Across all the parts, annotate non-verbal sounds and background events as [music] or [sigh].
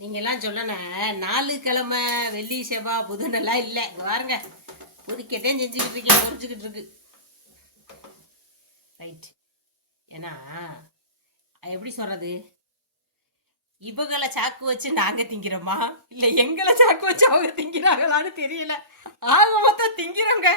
நீங்கள்லாம் சொல்லணும் நாலு கிழமை வெள்ளி செவ்வாய் புதனெல்லாம் இல்லை. இங்கே பாருங்க பொறிக்கட்டே செஞ்சுக்கிட்டு இருக்கேன் பொறிச்சுக்கிட்டு இருக்கு. ரைட் ஏன்னா அது எப்படி சொல்கிறது இவங்களை சாக்கு வச்சு நாங்கள் திங்கிறோமா? இல்லை எங்களை சாக்கு வச்சு அவங்க திங்கிறாங்களான்னு தெரியல. ஆக மொத்தம் திங்கிறோங்க.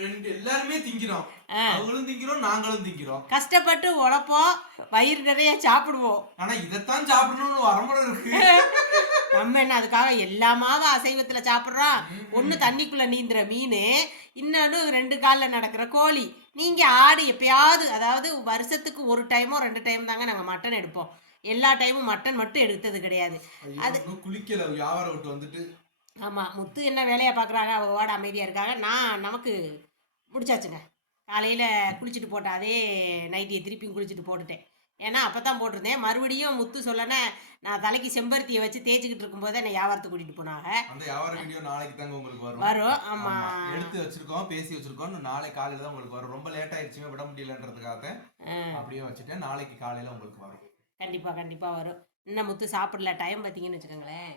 ரெண்டு எல்லாருமே திங்கிறோம். அவங்களும் திங்கிறோம் நாங்களும் திங்கிறோம். கஷ்டப்பட்டு உழைப்போம் வயிறு நிறைய சாப்பிடுவோம். ஆனா இதைத்தான் சாப்பிடணும்னு வரமுறை இருக்கு. [laughs] நம்ம என்ன அதுக்காக எல்லாமாவது அசைவத்துல சாப்பிட்றோம். ஒண்ணு தண்ணிக்குள்ள நீந்துற மீன் இன்னொன்னு ரெண்டு கால்ல நடக்கிற கோழி. நீங்க ஆடு எப்பயாவது அதாவது வருஷத்துக்கு ஒரு டைமோ ரெண்டு டைம் தாங்க நாங்க மட்டன் எடுப்போம். எல்லா டைமும் மட்டன் மட்டும் எடுத்தது கிடையாது. இன்னும் குளிக்கல வியாபாரம் விட்டு வந்துட்டு. ஆமா முத்து என்ன வேலையை பார்க்குறாங்க அவ வாட அமைதியா இருக்காங்க. நான் நமக்கு முடிச்சாச்சுங்க. காலையில குளிச்சுட்டு போட்டேன் அதே நைட்டியை திருப்பியும் குளிச்சுட்டு போட்டுட்டேன். ஏன்னா அப்போ தான் போட்டிருந்தேன். மறுபடியும் முத்து சொல்லனே நான் தலைக்கு செம்பருத்தியை வச்சு தேய்ச்சிக்கிட்டு இருக்கும்போது என்னை வியாபாரத்துக்கு கூட்டிகிட்டு போனாங்க. அந்த வியாபார வீடியோ நாளைக்கு தாங்க உங்களுக்கு வரும். வரும். ஆமா. ஆமா. எடுத்து வச்சிருக்கோம் பேசி வச்சிருக்கோம். இன்னும் நாளை காலையில தான் உங்களுக்கு வரும். ரொம்ப லேட் ஆயிடுச்சுங்க விட முடியலன்றதுக்காக. அப்படியே வச்சுட்டேன். நாளைக்கு காலையில உங்களுக்கு வரும். கண்டிப்பா கண்டிப்பா வரும். இன்னும் முத்து சாப்பிடல. டைம் பார்த்தீங்கன்னு வச்சுக்கோங்களேன்.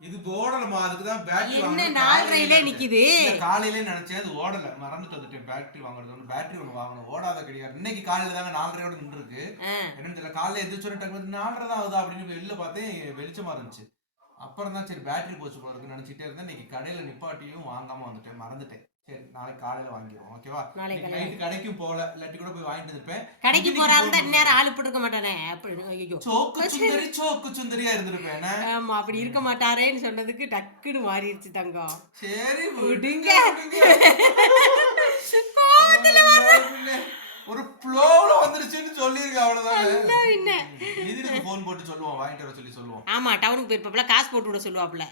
இது ஓடலமா அதுக்கு தான் பேட்டரி என்ன நாலரையிலே நிக்குது? காலையிலே நினைச்சேன் அது ஓடல. மறந்துட்டு வந்துட்டேன். பேட்டரி வாங்குறது ஒன்று பேட்டரி ஒன்று வாங்கணும். ஓடாத கிடையாது. இன்னைக்கு காலையில தாங்க நாலரையோட நின்று இருக்கு ஆ, என்னன்னு தெரியல. காலையில எந்திரிச்சோன்னு டக்கு நாலரை தான் ஆகுதா அப்படின்னு வெளில பார்த்தேன். வெளிச்சமா இருந்துச்சு. அப்புறம் தான் சரி பேட்டரி போச்சு போல இருக்குன்னு நினைச்சிட்டே இருந்தேன். இன்னைக்கு கடையில நிப்பாட்டியும் வாங்காம வந்துட்டேன். மறந்துட்டேன். சரி நாளைக்கு காலையில வாங்கிடுவோம் ஓகேவா நாளைக்கு இன்னைக்கு நைட்டு கடைக்கும் போகல இல்லாட்டி கூட போய் வாங்கிட்டு இருப்பேன். கடைக்கு போறாங்க. இந்நேரம் ஆளு போட்டுக்க மாட்டானே? அப்படி சோக்கு சுந்தரி சோக்கு சுந்தரியா இருந்திருப்பேன்? ஆமா அப்படி இருக்க மாட்டாரேன்னு சொன்னதுக்கு டக்குன்னு மாறிடுச்சு தங்கம். சரி விடுங்க. [laughs] ஒரு ஃப்ளோல வந்துருச்சுன்னு சொல்லிருக்க அவ்வளவுதானே. போன் போட்டு சொல்லுவோம் வாங்கிட்டு வர சொல்லி சொல்லுவோம். ஆமா டவுனுக்கு போயிருப்பாப்ல காசு போட்டு விட சொல்லுவாப்ல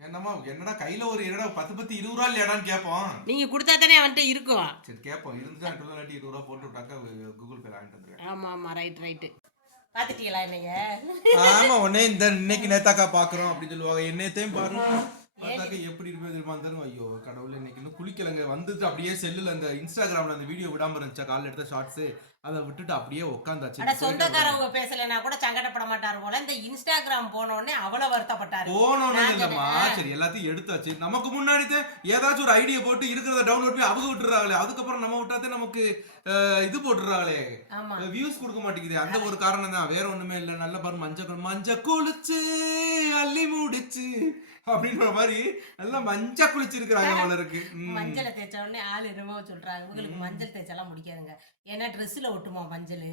என்னம்மா என்னடா கையில ஒரு என்னடா பத்து பத்து இருபது ரூபா இல்லையாடான்னு கேட்போம். நீங்க கொடுத்தா தானே அவன்கிட்ட இருக்கும் சரி கேட்போம். இருந்துதான் ரெண்டு இல்லாட்டி இருபது ரூபா போட்டு விட்டாக்கா கூகுள் பே வாங்கிட்டு வந்துருவேன். ஆமா ஆமா ரைட் ரைட்டு பாத்துட்டீங்களா என்னைய? ஆமா உடனே இந்த இன்னைக்கு நேத்தாக்கா பாக்குறோம் அப்படின்னு சொல்லுவாங்க. என்னத்தையும் பாருங்க பார்த்தாக்க எப்படி இருப்பது தெரியுமா? ஐயோ கடவுளே இன்னைக்கு இன்னும் குளிக்கலங்க. வந்துட்டு அப்படியே செல்லுல அந்த இன்ஸ்டாகிராம்ல அந்த வீடியோ விடாம இருந்துச்சா? காலைல எடுத்த ஷார்ட்ஸ் அதை விட்டுட்டு அப்படியே உட்காந்தாச்சு சொந்தக்காரவங்க பேசலைன்னா கூட சங்கடப்பட மாட்டாரு போல. இந்த இன்ஸ்டாகிராம் போன உடனே அவ்வளவு வருத்தப்பட்டாரு. போனோன்னு நான் இல்லம்மா. சரி எல்லாத்தையும் எடுத்தாச்சு. நமக்கு முன்னாடி ஏதாச்சும் ஒரு ஐடியா போட்டு இருக்கிறத டவுன்லோட் பண்ணி அவங்க விட்டுறாங்களே. அதுக்கப்புறம் நம்ம விட்டாதே நமக்கு இது போட்டுறாங்களே. ஆமா. வியூஸ் கொடுக்க மாட்டேங்குது. அந்த ஒரு காரணம் தான். வேற ஒண்ணுமே இல்ல. நல்ல பாரு மஞ்சள் மஞ்ச குளிச்சு அள்ளி முடிச்சு அப்படின்ற மாதிரி நல்லா மஞ்ச குளிச்சிருக்கிறாங்க போல இருக்கு. மஞ்சளை தேய்ச்ச உடனே ஆள் என்னமோ சொல்றாங்க. இவங்களுக்கு மஞ்சள் தேய்ச்செல்லாம் முடிக்காதுங்க. ஏன்னா ட்ரெஸ்ல ஒட்டுமா மஞ்சள்?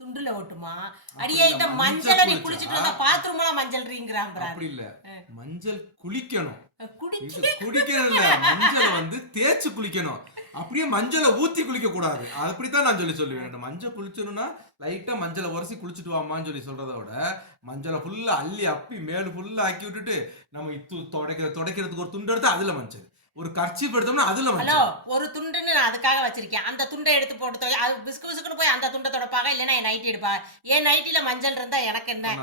துண்டுல ஒட்டுமா அடியே இந்த மஞ்சளை நீ குளிச்சுட்டு குளிச்சா? வந்தா பாத்ரூம்லாம் மஞ்சள் ரீங்கிறாங்க அப்படி இல்ல. மஞ்சள் குளிக்கணும். குடிக்கணும் இல்ல மஞ்சளை வந்து தேய்ச்சு குளிக்கணும். அப்படியே மஞ்சளை ஊத்தி குளிக்க கூடாது அப்படித்தான் நான் சொல்லி சொல்லுவேன். மஞ்சள் குளிச்சணும்னா லைட்டா மஞ்சளை உரசி குளிச்சுட்டு வாமான்னு சொல்லி சொல்றத விட மஞ்சளை ஃபுல்லா அள்ளி அப்பி மேலு ஃபுல்லா ஆக்கி விட்டுட்டு நம்ம இத்து துடைக்கிற துடைக்கிறதுக்கு ஒரு துண்டு எடுத்து அதுல மஞ்சள். ஒரு கர்ச்சீப் எடுத்தோம்னா அதுல ஹலோ ஒரு துண்டுன்னு நான் அதுக்காக வச்சிருக்கேன். அந்த துண்டை எடுத்து போட்டு அது பிஸ்கு பிஸ்குன்னு போய் அந்த துண்டை தொடப்பாங்க இல்லைன்னா என் நைட்டி எடுப்பாங்க என் நைட்டில மஞ்சள் இருந்தா எனக்கு என்ன?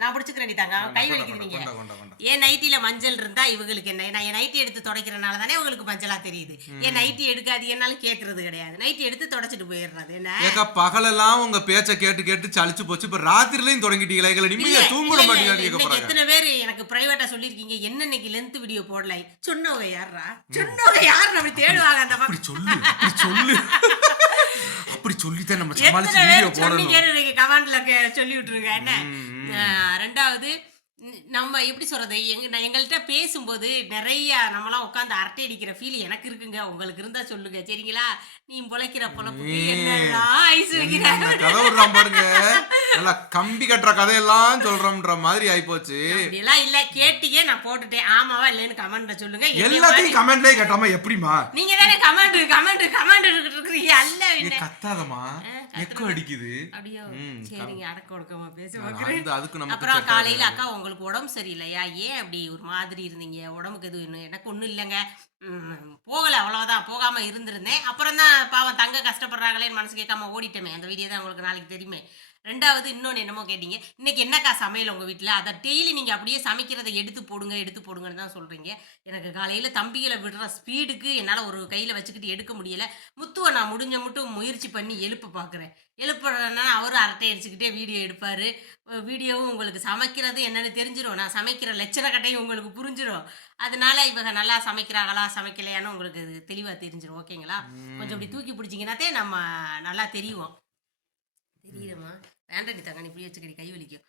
நான் பிடிச்சிக்கிறேன். நீ தாங்க கை கொண்டா. என் நைட்டில மஞ்சள் இருந்தா இவங்களுக்கு என்ன? நான் என் நைட்டி எடுத்து துடைக்கிறனால தானே உங்களுக்கு மஞ்சளா தெரியுது. என் நைட்டி எடுக்காது என்னாலும் கேட்கறது கிடையாது. நைட்டி எடுத்து தொடச்சிட்டு போயிடுறது என்ன? பகலெல்லாம் உங்க பேச்ச கேட்டு கேட்டு சலிச்சு போச்சு. இப்ப ராத்திரிலயும் தொடங்கிட்டீங்களா எங்களை நிம்மதியா இல்ல, தூங்க இல்ல, இல்ல, மாட்டீங்க இல்ல, எத்தனை பேர் எனக்கு பிரைவேட்டா சொல்லிருக்கீங்க என்ன இன்னைக்கு லென்த் வீடியோ போடல? சொன்னவங்க யாரா சொன்னவங்க யாரு அப்படி தேடுவாங்க அந்த அப்படி சொல்லு அப்படி சொல்லு. அப்படி சொல்லித்தான் நம்ம சமாளிச்சு வீடியோ பேர் போடணும். சொன்னீங்கன்னு இன்னைக்கு கமெண்ட்ல சொல்லி விட்டுருங்க என்ன? ஆஹ், ரெண்டாவது ந- நம்ம எப்படி சொல்றது? எங்க நான் எங்கள்கிட்ட பேசும்போது நிறைய நம்மளாம் உட்காந்து அரட்டை அடிக்கிற ஃபீல் எனக்கு இருக்குங்க. உங்களுக்கு இருந்தா சொல்லுங்க. சரிங்களா? நீ பொழைக்கிற பொழப்புக்கு. என்னெல்லாம் ஐஸ் வைக்கிற என்ன கதை விடுறான் பாருங்க. நல்லா கம்பி கட்டுற கதையெல்லாம் சொல்றோம்ன்ற மாதிரி ஆயிப்போச்சு. அப்படியெல்லாம் இல்ல. கேட்டீங்க நான் போட்டுட்டேன். ஆமாவா இல்லைன்னு கமெண்ட்ல சொல்லுங்க. என்னைய எல்லாத்தையும் கமெண்ட்லயே கேட்டாம எப்படிமா நீங்க தானே கமெண்ட் கமெண்ட் கமெண்ட் இருக்கிறீங்க. அல்ல ஏ, என்ன? கத்தாதமா. எக்கோ அடிக்குது. அப்படியோ. ம், சரிங்க. அடக்க ஒடுக்கமா பேச நான் பார்க்கிறேன். அந்த அதுக்கு நமக்கு அப்புறம் set காலையில. அக்கா உங்களுக்கு உடம்பு சரியில்லையா? ஏன் அப்படி ஒரு மாதிரி இருந்தீங்க? உடம்புக்கு எதுவும் இன்னும் எனக்கு ஒன்றும் இல்லைங்க. போகலை அவ்வளோதான் போகாமல் இருந்திருந்தேன். அப்புறம் தான் பாவம் தங்க கஷ்டப்படுறாங்களேன்னு மனசு கேட்காம ஓடிட்டோமே. அந்த வீடியோ தான் உங்களுக்கு நாளைக்கு தெரியுமே. ரெண்டாவது இன்னொன்று என்னமோ கேட்டீங்க. இன்னைக்கு என்னக்கா சமையல் உங்கள் வீட்டில் அதை டெய்லி நீங்கள் அப்படியே சமைக்கிறதை எடுத்து போடுங்க எடுத்து போடுங்கன்னு தான் சொல்கிறீங்க எனக்கு காலையில் தம்பிகளை விடுற ஸ்பீடுக்கு என்னால் ஒரு கையில் வச்சுக்கிட்டு எடுக்க முடியல. முத்துவை நான் முடிஞ்ச மட்டும் முயற்சி பண்ணி எழுப்ப பார்க்குறேன் எழுப்புறேன்னா அவரும் அரட்டை அடிச்சுக்கிட்டே வீடியோ எடுப்பார். வீடியோவும் உங்களுக்கு சமைக்கிறது என்னன்னு தெரிஞ்சிடும் நான் சமைக்கிற லட்சண கட்டையும் உங்களுக்கு புரிஞ்சிடும் அதனால இவங்க நல்லா சமைக்கிறாங்களா சமைக்கலையான்னு உங்களுக்கு தெளிவாக தெரிஞ்சிடும் ஓகேங்களா? கொஞ்சம் இப்படி தூக்கி பிடிச்சிங்கன்னாத்தே நம்ம நல்லா தெரியும் தெரியுமா வேண்டாம் நீ தங்க இப்படி வச்சுக்கடி கை வலிக்கும்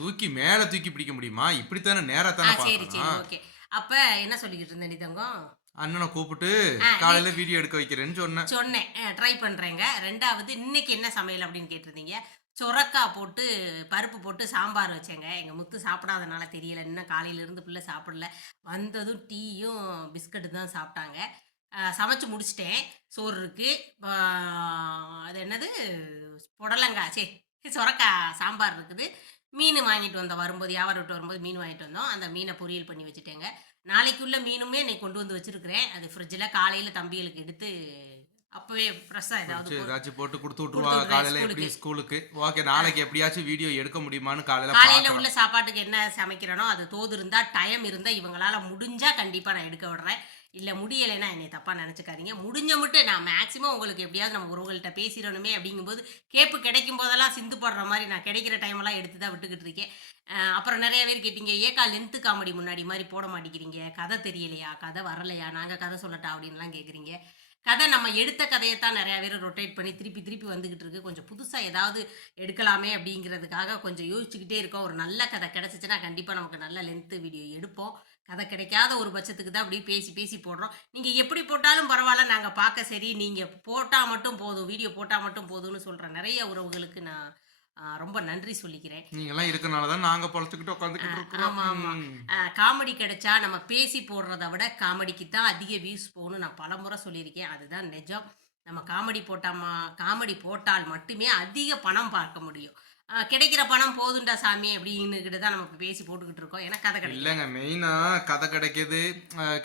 தூக்கி மேல தூக்கி பிடிக்க முடியுமா? இப்படித்தானே நேரா தானே சரி சரி ஓகே. அப்ப என்ன சொல்லிக்கிட்டு இருந்த நீ தங்கம்? அண்ணனை கூப்பிட்டு காலையில வீடியோ எடுக்க வைக்கிறேன்னு சொன்னேன். சொன்னேன். ட்ரை பண்றேங்க. ரெண்டாவது இன்னைக்கு என்ன சமையல் அப்படின்னு கேட்டிருந்தீங்க? சொரக்காய் போட்டு பருப்பு போட்டு சாம்பார் வச்சேங்க. எங்க முத்து சாப்பிடாதனால தெரியல. இன்னும் காலையில இருந்து பிள்ளை சாப்பிடல. வந்ததும் டீயும் பிஸ்கட்டு தான் சாப்பிட்டாங்க. சமைச்சு முடிச்சிட்டேன். சோறு இருக்குது அது என்னது? புடலங்காய் சே சொரக்காய் சாம்பார் இருக்குது. மீன் வாங்கிட்டு வந்தோம். வரும்போது வியாபாரம் விட்டு வரும்போது மீன் வாங்கிட்டு வந்தோம். அந்த மீனை பொரியல் பண்ணி வச்சுட்டேங்க. நாளைக்குள்ள மீனுமே இன்னைக்கு கொண்டு வந்து வச்சுருக்கிறேன். அது ஃப்ரிட்ஜில் காலையில் தம்பிகளுக்கு எடுத்து அப்பவே ஃப்ரெஷ்ஷாக ஏதாவது ஏதாச்சும் போட்டு கொடுத்து விடுறேன் காலையில எப்படி ஸ்கூலுக்கு. ஓகே நாளைக்கு எப்படியாச்சும் வீடியோ எடுக்க முடியுமான்னு காலையில காலையில உள்ள சாப்பாட்டுக்கு என்ன சமைக்கிறனோ அது தோது இருந்தா டைம் இருந்தா இவங்களால முடிஞ்சா கண்டிப்பா நான் எடுக்க விடுறேன். இல்ல முடியலைன்னா என்னை தப்பா நினைச்சுக்காதீங்க. முடிஞ்ச மட்டும் நான் மேக்சிமம் உங்களுக்கு எப்படியாவது நம்ம உறவுகள்கிட்ட பேசிடணுமே அப்படிங்கும்போது கேப்பு கிடைக்கும் போதெல்லாம் சிந்து போடுற மாதிரி நான் கிடைக்கிற டைம் எல்லாம் எடுத்து தான் விட்டுக்கிட்டு இருக்கேன். அப்புறம் நிறைய பேர் கேட்டீங்க ஏக்கா லென்த்து காமெடி முன்னாடி மாதிரி போட மாட்டேங்கிறீங்க. கதை தெரியலையா? கதை வரலையா? நாங்க கதை சொல்லட்டா? அப்படின்லாம் கேக்குறீங்க. கதை நம்ம எடுத்த கதையை தான் நிறையா பேர் ரொட்டேட் பண்ணி திருப்பி திருப்பி வந்துக்கிட்டு இருக்கு. கொஞ்சம் புதுசாக ஏதாவது எடுக்கலாமே அப்படிங்கிறதுக்காக கொஞ்சம் யோசிச்சுக்கிட்டே இருக்கோம். ஒரு நல்ல கதை கிடச்சிச்சுன்னா கண்டிப்பாக நமக்கு நல்ல லென்த்து வீடியோ எடுப்போம். கதை கிடைக்காத ஒரு பட்சத்துக்கு தான் அப்படியே பேசி பேசி போடுறோம். நீங்கள் எப்படி போட்டாலும் பரவாயில்ல நாங்கள் பார்க்க சரி. நீங்கள் போட்டால் மட்டும் போதும் வீடியோ போட்டால் மட்டும் போதும்னு சொல்கிற நிறைய உறவுகளுக்கு நான் ரொம்ப நன்றி சொல்லிக்கிறேன். நீங்க எல்லாம் இருக்கனால தான் நாங்க பொழைச்சுக்கிட்டு உட்காந்துக்கிட்டு இருக்கிறோம். ஆமா, ஆமா. ம். காமெடி கிடைச்சா நம்ம பேசி போடுறத விட காமெடிக்கு தான் அதிக வியூஸ் போகணும் நான் பலமுறை சொல்லியிருக்கேன். அதுதான் நிஜம். நம்ம காமெடி போட்டாமா காமெடி போட்டால் மட்டுமே அதிக பணம் பார்க்க முடியும். கிடைக்கிற பணம் போதுண்டா சாமி அப்படின்னுக்கிட்டு தான் நம்ம பேசி போட்டுக்கிட்டு இருக்கோம். ஏன்னா கதை கிடைக்கல. இல்லைங்க மெயினா கதை கிடைக்கிது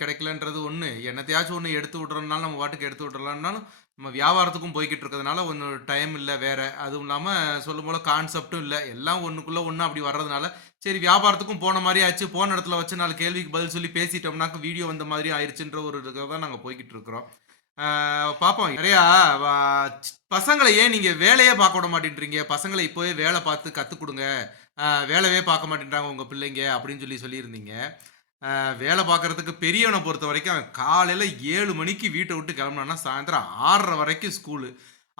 கிடைக்கலன்றது ஒன்று என்னத்தையாச்சும் ஒன்று எடுத்து விடுறதுனால நம்ம வாட்டுக்கு எடுத்து விட்றலாம்னாலும் நம்ம வியாபாரத்துக்கும் போய்கிட்டு இருக்கிறதுனால ஒன்று டைம் இல்லை வேற. அதுவும் இல்லாமல் சொல்லும் போல கான்செப்டும் இல்லை. எல்லாம் ஒன்றுக்குள்ளே ஒன்று அப்படி வர்றதுனால சரி வியாபாரத்துக்கும் போன மாதிரி ஆச்சு. போன இடத்துல வச்சு நாலு கேள்விக்கு பதில் சொல்லி பேசிட்டோம்னாக்க வீடியோ வந்த மாதிரி ஆயிடுச்சுன்ற ஒரு இதுக்காக தான் நாங்கள் போய்கிட்டு இருக்கிறோம். பார்ப்போம் நிறையா வா- பசங்களை ஏன் நீங்கள் வேலையே பார்க்க விட மாட்டேன்றீங்க? பசங்களை இப்போவே வேலை பார்த்து கற்றுக் கொடுங்க. வேலையே பார்க்க மாட்டேன்றாங்க உங்கள் பிள்ளைங்க அப்படின்னு சொல்லி சொல்லியிருந்தீங்க. வேலை பார்க்கறதுக்கு பெரியவனை பொறுத்த வரைக்கும் அவன் காலையில் ஏழு மணிக்கு வீட்டை விட்டு கிளம்புனான்னா சாயந்தரம் ஆறரை வரைக்கும் ஸ்கூலு.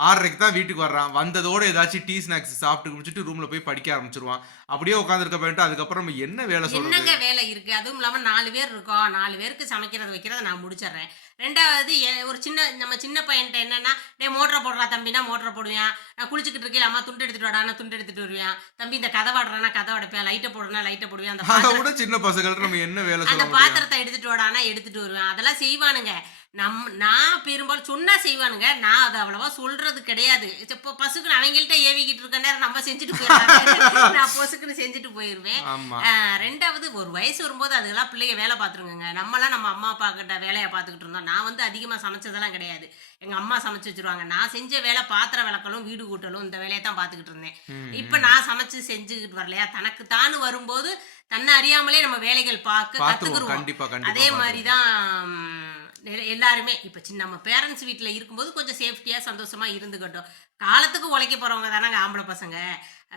ஆறரைக்கு தான் வீட்டுக்கு வர்றான். வந்ததோட ஏதாச்சும் டீ ஸ்நாக்ஸ் சாப்பிட்டு முடிச்சுட்டு ரூமில் போய் படிக்க ஆரம்பிச்சிருவான். அப்படியே உட்காந்துருக்க போயிட்டு அதுக்கப்புறம் நம்ம என்ன வேலை என்னங்க வேலை இருக்கு? அதுவும் இல்லாம நாலு பேர் இருக்கோம். நாலு பேருக்கு சமைக்கிறது வைக்கிறத நான் முடிச்சிடுறேன். ரெண்டாவது ஒரு சின்ன நம்ம சின்ன பையன்ட்ட என்னன்னா டே மோட்டரை போடுறா தம்பினா மோட்டரை போடுவேன். நான் குளிச்சுக்கிட்டு இருக்கேன் அம்மா துண்டு எடுத்துட்டு வாடா நான் துண்டு எடுத்துட்டு வருவேன். தம்பி இந்த கதை வாடுறானா கதை உடைப்பேன். லைட்டை போடுறா லைட்டை போடுவேன். அந்த விட சின்ன பசங்கள்ட்ட நம்ம என்ன வேலை அந்த பாத்திரத்தை எடுத்துட்டு வாடானா எடுத்துட்டு வருவேன். அதெல்லாம் செய்வானுங்க. நம் நான் பெரும்பாலும் சொன்னா செய்வானுங்க. நான் அதை அவ்வளவா சொல்றது கிடையாது. இப்போ பசுக்கு அவங்கள்ட்ட ஏவிக்கிட்டு இருக்க நேரம் நம்ம செஞ்சுட்டு போயிடுறாங்க [laughs] நான் பொசுக்குன்னு செஞ்சுட்டு போயிடுவேன் ரெண்டாவது ஒரு வயசு வரும்போது அதுக்கெல்லாம் பிள்ளைங்க வேலை பார்த்துருங்க நம்மலாம் நம்ம அம்மா அப்பா கிட்ட வேலையை பார்த்துக்கிட்டு இருந்தோம். நான் வந்து அதிகமாக சமைச்சதெல்லாம் கிடையாது. எங்கள் அம்மா சமைச்சு வச்சிருவாங்க. நான் செஞ்ச வேலை பாத்திரம் விளக்கலும் வீடு கூட்டலும் இந்த வேலையை தான் பார்த்துக்கிட்டு இருந்தேன். இப்போ நான் சமைச்சு செஞ்சுக்கிட்டு வரலையா? தனக்கு தானு வரும்போது தன்னை அறியாமலே நம்ம வேலைகள் பார்க்க கற்றுக்குருவோம் அதே. மாதிரி தான் எல்லாருமே இப்போ சின்ன நம்ம பேரண்ட்ஸ் வீட்டில் இருக்கும்போது கொஞ்சம் சேஃப்டியாக சந்தோஷமாக இருந்துக்கட்டும். காலத்துக்கு உழைக்க போகிறவங்க தானங்க ஆம்பளை பசங்க.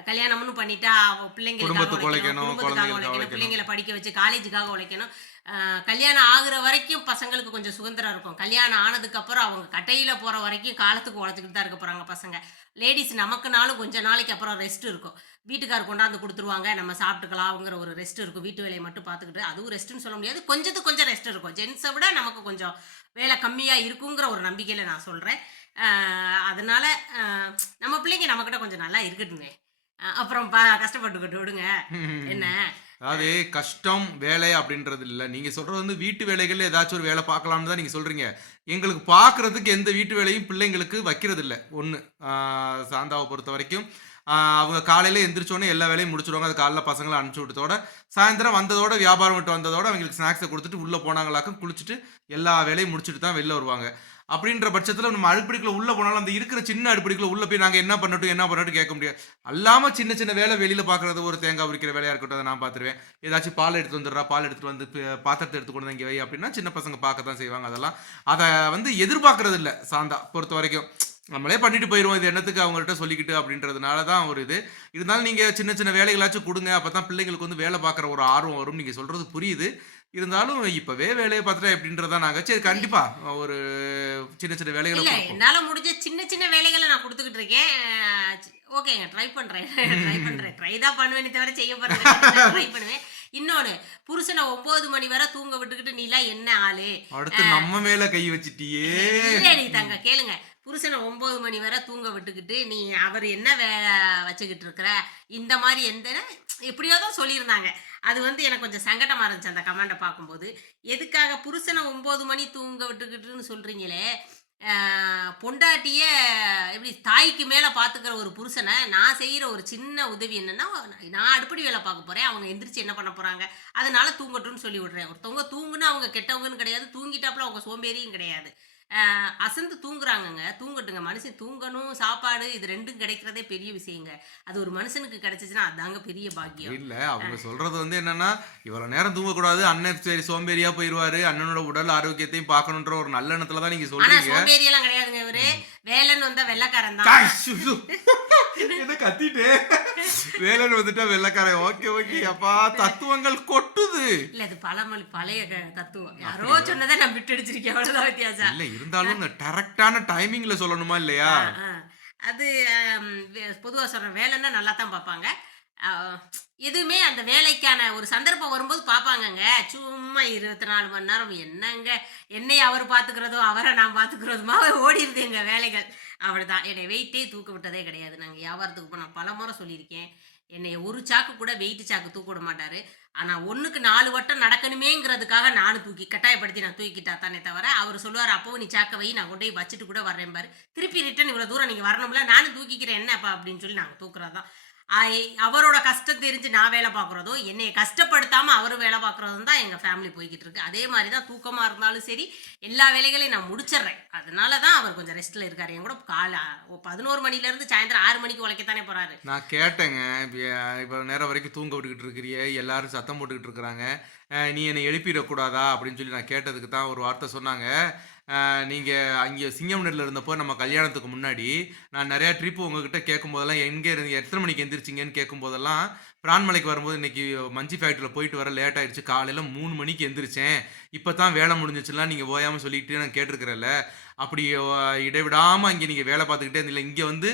கல்யாணம்னு பண்ணிட்டா பிள்ளைங்களுக்காக உழைக்கணும் குடும்பத்துக்காக உழைக்கணும். பிள்ளைங்களை படிக்க வச்சு காலேஜுக்காக உழைக்கணும். கல்யாணம் ஆகுற வரைக்கும் பசங்களுக்கு கொஞ்சம் சுதந்திரம் இருக்கும். கல்யாணம் ஆனதுக்கு அப்புறம் அவங்க கட்டையில போற வரைக்கும் காலத்துக்கு உழைச்சிக்கிட்டு தான் இருக்க போறாங்க பசங்க. லேடிஸ் நமக்குனாலும் கொஞ்ச நாளைக்கு அப்புறம் ரெஸ்ட் இருக்கும். வீட்டுக்கார் கொண்டாந்து கொடுத்துருவாங்க. நம்ம சாப்பிட்டுக்கலாம்ங்கிற ஒரு ரெஸ்ட் இருக்கும். வீட்டு வேலையை மட்டும் பார்த்துக்கிட்டு அதுவும் ரெஸ்ட்னு சொல்ல முடியாது. கொஞ்சத்துக்கு கொஞ்சம் ரெஸ்ட் இருக்கும். ஜென்ஸை விட நமக்கு கொஞ்சம் வேலை கம்மியாக இருக்குங்கிற ஒரு நம்பிக்கையில் நான் சொல்கிறேன் அதனால நம்ம பிள்ளைங்க நம்மக்கிட்ட கொஞ்சம் நல்லா இருக்கட்டுமே அப்புறம் பா கஷ்டப்பட்டுக்கிட்டு விடுங்க. என்ன? அதாவது கஷ்டம் வேலை அப்படின்றது இல்லை. நீங்கள் சொல்கிறது வந்து வீட்டு வேலைகளில் ஏதாச்சும் ஒரு வேலை பார்க்கலாம்னு தான் நீங்கள் சொல்கிறீங்க எங்களுக்கு பார்க்குறதுக்கு எந்த வீட்டு வேலையும் பிள்ளைங்களுக்கு வைக்கிறது இல்லை. ஒன்று சாந்தாவை பொறுத்த வரைக்கும். அவங்க காலையில எந்திரிச்சோடனே எல்லா வேலையும் முடிச்சிடுவாங்க. அது காலைல பசங்களை அனுப்பிச்சி விட்டதோட சாயந்தரம் வந்ததோட வியாபாரம் விட்டு வந்ததோட அவங்களுக்கு ஸ்நாக்ஸை கொடுத்துட்டு உள்ளே போனாங்களாக்கும் குளிச்சுட்டு எல்லா வேலையும் முடிச்சுட்டு தான் வெளில வருவாங்க. அப்படின்ற பட்சத்தில் நம்ம அடுப்படிக்குள்ள உள்ள போனாலும் அந்த இருக்கிற சின்ன அடுப்படிக்குள்ள உள்ள போய் நாங்கள் என்ன பண்ணட்டும் என்ன பண்ணட்டும் கேட்க முடியாது. அல்லாமல் சின்ன சின்ன வேலை வெளியில் பார்க்குறது ஒரு தேங்காய் உரிக்கிற வேலையாக இருக்கட்டும் அதை நான் பார்த்துருவேன். ஏதாச்சும் பால் எடுத்து வந்துடுறா பால் எடுத்துகிட்டு வந்து பாத்திரத்தை எடுத்து கொண்டு இங்கே வை அப்படின்னா சின்ன பசங்க பார்க்க தான் செய்வாங்க அதெல்லாம். அதை வந்து எதிர்பார்க்கறது இல்லை சாந்தா பொறுத்த வரைக்கும். நம்மளே பண்ணிட்டு போயிடுவோம் இது என்னத்துக்கு அவங்கள்ட்ட சொல்லிக்கிட்டு அப்படின்றதுனால தான் ஒரு இது. இருந்தாலும் நீங்கள் சின்ன சின்ன வேலைகளாச்சும் கொடுங்க அப்போ தான் பிள்ளைங்களுக்கு வந்து வேலை பார்க்குற ஒரு ஆர்வம் வரும். நீங்கள் சொல்கிறது புரியுது. இருந்தாலும் இப்பவே வேலையை பார்த்துட்டா எப்படின்றதா நாங்க சரி கண்டிப்பா ஒரு சின்ன சின்ன வேலைகளை இல்ல. என்னால முடிஞ்ச சின்ன சின்ன வேலைகளை நான் கொடுத்துக்கிட்டு இருக்கேன். ஓகேங்க ட்ரை பண்றேன். [laughs] ட்ரை பண்றேன். ட்ரை தான் பண்ணுவேனே தவிர செய்ய போறேன் ட்ரை பண்ணுவேன். இன்னொன்னு புருஷனை ஒன்பது மணி வரை தூங்க விட்டுக்கிட்டு நீலாம் என்ன ஆளு? அடுத்து நம்ம மேல கை வச்சிட்டியே. இல்லடி தங்க கேளுங்க. புருஷனை ஒன்பது மணி வரை தூங்க விட்டுக்கிட்டு நீ அவர் என்ன வேலை வச்சுக்கிட்டு இருக்கிற? இந்த மாதிரி எந்த எப்படியோ தான் சொல்லியிருந்தாங்க. அது வந்து எனக்கு கொஞ்சம் சங்கடமாக இருந்துச்சு அந்த கமெண்ட்டை பார்க்கும்போது. எதுக்காக புருஷனை ஒம்பது மணி தூங்க விட்டுக்கிட்டுன்னு சொல்கிறீங்களே பொண்டாட்டிய எப்படி தாய்க்கு மேலே பார்த்துக்கிற ஒரு புருஷனை நான் செய்கிற ஒரு சின்ன உதவி என்னென்னா நான் அடுப்படி வேலை பார்க்க போகிறேன் அவங்க எந்திரிச்சு என்ன பண்ண போகிறாங்க அதனால தூங்கட்டும்னு சொல்லி விடுறேன் ஒருத்தவங்க தூங்குன்னு அவங்க கெட்டவங்கன்னு கிடையாது தூங்கிட்டாப்புல அவங்க சோம்பேறியும் கிடையாது. அசந்து தூங்குறாங்கங்க. தூங்கட்டுங்க. மனுஷன் தூங்கணும் சாப்பாடு இது ரெண்டும் கிடைக்கிறதே பெரிய விஷயங்க. அது ஒரு மனுஷனுக்கு கிடைச்சிச்சுன்னா அதாங்க பெரிய பாக்கியம். இல்ல. அவங்க சொல்றது வந்து என்னன்னா இவ்வளவு நேரம் தூங்க கூடாது அண்ணன் சரி சோம்பேறியா போயிருவாரு. அண்ணனோட உடல் ஆரோக்கியத்தையும் பார்க்கணுன்ற ஒரு நல்ல எண்ணத்துல தான் நீங்க சொல்றீங்க. சோம்பேறி எல்லாம் கிடையாதுங்க இவரு. வேலைன்னு வந்தா வெள்ளக்காரன் தான். என்ன கத்திட்டு. வேலைன்னு வந்துட்டா வெள்ளக்காரன். Okay okay. அப்பா தத்துவங்கள் கொட்டுது. இல்ல இது பழமொழி பழைய தத்துவம். யாரோ சொன்னதை நான் விட்டு அடிச்சிருக்கேன் அவ்வளவுதான் வித்தியாசம். இல்ல இருந்தாலும் இந்த கரெக்டான டைமிங்ல சொல்லணுமா இல்லையா? அது பொதுவாக சொல்கிறேன் வேலைன்னா நல்லா தான் பார்ப்பாங்க. எதுவுமே அந்த வேலைக்கான ஒரு சந்தர்ப்பம் வரும்போது பார்ப்பாங்கங்க. சும்மா இருபத்தி நாலு மணி நேரம் என்னங்க என்னை அவர் பார்த்துக்கிறதோ அவரை நான் பார்த்துக்கிறதுமா ஓடிடுது எங்கள் வேலைகள். அவ்வளோதான் என்னை வெயிட்டே தூக்க விட்டதே கிடையாது. நாங்கள் வியாபாரத்துக்கு போனால் பல முறை சொல்லியிருக்கேன். என்னை ஒரு சாக்கு கூட வெயிட்டு சாக்கு தூக்க விட மாட்டார். ஆனால் ஒன்றுக்கு நாலு வட்டம் நடக்கணுமேங்கிறதுக்காக நானும் தூக்கி கட்டாயப்படுத்தி நான் தூக்கிட்டா தானே தவிர அவர் சொல்லுவார் அப்போ நீ சாக்க வை நான் கொண்டு போய் வச்சுட்டு கூட வர்றேன் பாரு. திருப்பி ரிட்டன் இவ்வளோ தூரம் நீங்கள் வரணும்ல நானும் தூக்கிக்கிறேன் என்னப்பா? அப்படின்னு சொல்லி நாங்கள் தூக்குறது தான் அவரோட கஷ்டம் தெரிஞ்சு நான் வேலை பார்க்குறதும் என்னை கஷ்டப்படுத்தாமல் அவர் வேலை பார்க்குறதும் தான் எங்கள் ஃபேமிலி போய்கிட்டு இருக்கு. அதே மாதிரி தான் தூக்கமாக இருந்தாலும் சரி எல்லா வேலைகளையும் நான் முடிச்சிடுறேன். அதனால தான் அவர் கொஞ்சம் ரெஸ்ட்டில் இருக்கார். என் கூட காலை பதினோரு மணிலேருந்து சாயந்தரம் ஆறு மணிக்கு உழைக்கத்தானே போகிறாரு நான் கேட்டேங்க. இப்போ நேரம் வரைக்கும் தூங்க விட்டுக்கிட்டு இருக்கிறிய. எல்லாரும் சத்தம் போட்டுக்கிட்டு இருக்கிறாங்க. நீ என்னை எழுப்பிடக்கூடாதா? அப்படின்னு சொல்லி நான் கேட்டதுக்கு தான் ஒரு வார்த்தை சொன்னாங்க. நீங்கள் அங்கே சிங்கம்நெல்லில் இருந்தப்போ நம்ம கல்யாணத்துக்கு முன்னாடி நான் நிறையா ட்ரிப் உங்ககிட்ட கேட்கும் போதெல்லாம் எங்கே இருந்து எத்தனை மணிக்கு எந்திரிச்சிங்கன்னு கேட்கும் போதெல்லாம் பிரான்மலைக்கு வரும்போது இன்னைக்கு மஞ்சி ஃபேக்ட்ரியில் போயிட்டு வர லேட் ஆயிடுச்சு. காலையில் மூணு மணிக்கு எந்திரிச்சேன். இப்போ தான் வேலை முடிஞ்சிச்சுலாம் நீங்கள் ஓயாமல் சொல்லிட்டு நான் கேட்டிருக்கிறேன்ல. அப்படி இடைவிடாமல் அங்கே நீங்கள் வேலை பார்த்துக்கிட்டே இருந்தில்ல இங்கே வந்து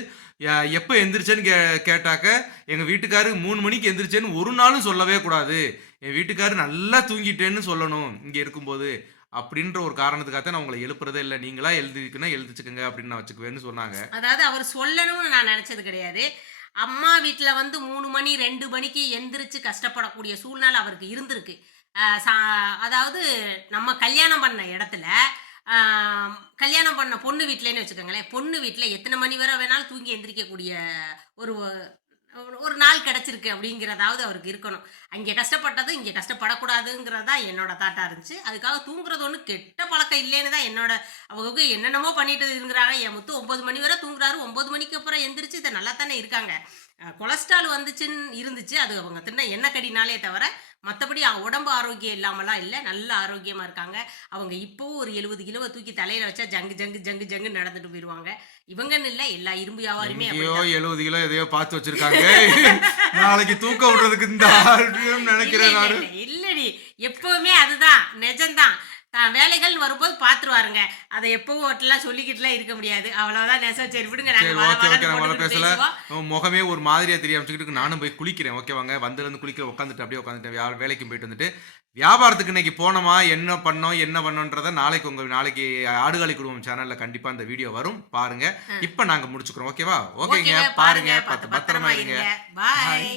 எப்போ எந்திரிச்சேன்னு கே கேட்டாக்க எங்கள் வீட்டுக்காரு மூணு மணிக்கு எந்திரிச்சேன்னு ஒரு நாளும் சொல்லவே கூடாது. என் வீட்டுக்காரு நல்லா தூங்கிட்டேன்னு சொல்லணும். இங்கே இருக்கும்போது அப்படின்ற ஒரு காரணத்துக்காக தான் நான் உங்களை எழுப்புறதே இல்லை. நீங்களா எழுதிக்கணும் எழுதிச்சுக்கோங்க அப்படின்னு நான் வச்சுக்குவேன்னு சொன்னாங்க. அதாவது அவர் சொல்லணும்னு நான் நினச்சது கிடையாது. அம்மா வீட்டில் வந்து மூணு மணி ரெண்டு மணிக்கு எந்திரிச்சு கஷ்டப்படக்கூடிய சூழ்நிலை அவருக்கு இருந்திருக்கு. சா- அதாவது நம்ம கல்யாணம் பண்ண இடத்துல கல்யாணம் பண்ண பொண்ணு வீட்டிலேன்னு வச்சுக்கோங்களேன். பொண்ணு வீட்டில் எத்தனை மணி வரை வேணாலும் தூங்கி எந்திரிக்கக்கூடிய ஒரு ஒரு- ஒரு நாள் கிடச்சிருக்கு அப்படிங்கிறதாவது அவருக்கு இருக்கணும். அங்கே கஷ்டப்பட்டது இங்கே கஷ்டப்படக்கூடாதுங்கிறதா என்னோட தாட்டாக இருந்துச்சு. அதுக்காக தூங்குறது ஒன்றும் கெட்ட பழக்கம் இல்லைன்னு தான் என்னோட அவங்க என்னென்னமோ பண்ணிட்டு இருக்கிறாங்க. என் முத்து ஒம்பது மணி வரை தூங்குறாரு. ஒம்பது மணிக்கு அப்புறம் எந்திரிச்சு இதை நல்லா தானே இருக்காங்க. கொலஸ்ட்ரால் வந்துச்சுன்னு இருந்துச்சு அது அவங்க தின்ன எண்ணெய் கடினாலே தவிர மற்றபடி உடம்பு ஆரோக்கியம் இல்லாமலாம் இல்லை நல்ல ஆரோக்கியமாக இருக்காங்க. அவங்க இப்போவும் ஒரு எழுபது கிலோவை தூக்கி தலையில் வச்சா ஜங்கு ஜங்கு ஜங்கு ஜங்கு நடந்துட்டு போயிடுவாங்க இவங்கன்னு இல்லை எல்லா இரும்பு அப்படிதான். எழுபது கிலோ எதையோ பார்த்து வச்சிருக்காங்க. நாளைக்கு தூக்க விடுறதுக்கு இந்த நினைக்கிறேன் இல்ல, நானு. இல்ல, இல்ல, இல்லடி எப்பவுமே அதுதான் நிஜம்தான். தான் வேலைகள் வரும்போது பாத்துருவாருங்க. அதை எப்பவும் ஒட்டலாம் சொல்லிக்கிட்டுலாம் இருக்க முடியாது. அவ்வளவுதான் நெசம் சரி விடுங்க சரி நாங்க வள ஓகே ஓகே வளன்னு நம்ம போட்டுட்டு பேசல. முகமே ஒரு மாதிரியா தெரிய அமைச்சுக்கிட்டு நானும் போய் குளிக்கிறேன். ஓகேவாங்க வந்ததுலேருந்து குளிக்கிற உட்காந்துட்டு அப்படியே உட்காந்துட்டேன் வேலைக்கும் போயிட்டு வந்துட்டு வியாபாரத்துக்கு இன்னைக்கு போனோமா என்ன பண்ணோம் என்ன பண்ணோன்றத நாளைக்கு உங்க நாளைக்கு ஆடுகாலி குடும்பம் சேனல்ல கண்டிப்பா அந்த வீடியோ வரும். பாருங்க. இப்ப நாங்க முடிச்சுக்கிறோம். ஓகேவா? ஓகேங்க பாருங்க. பத்து பத்திரமா இருங்க. பாய்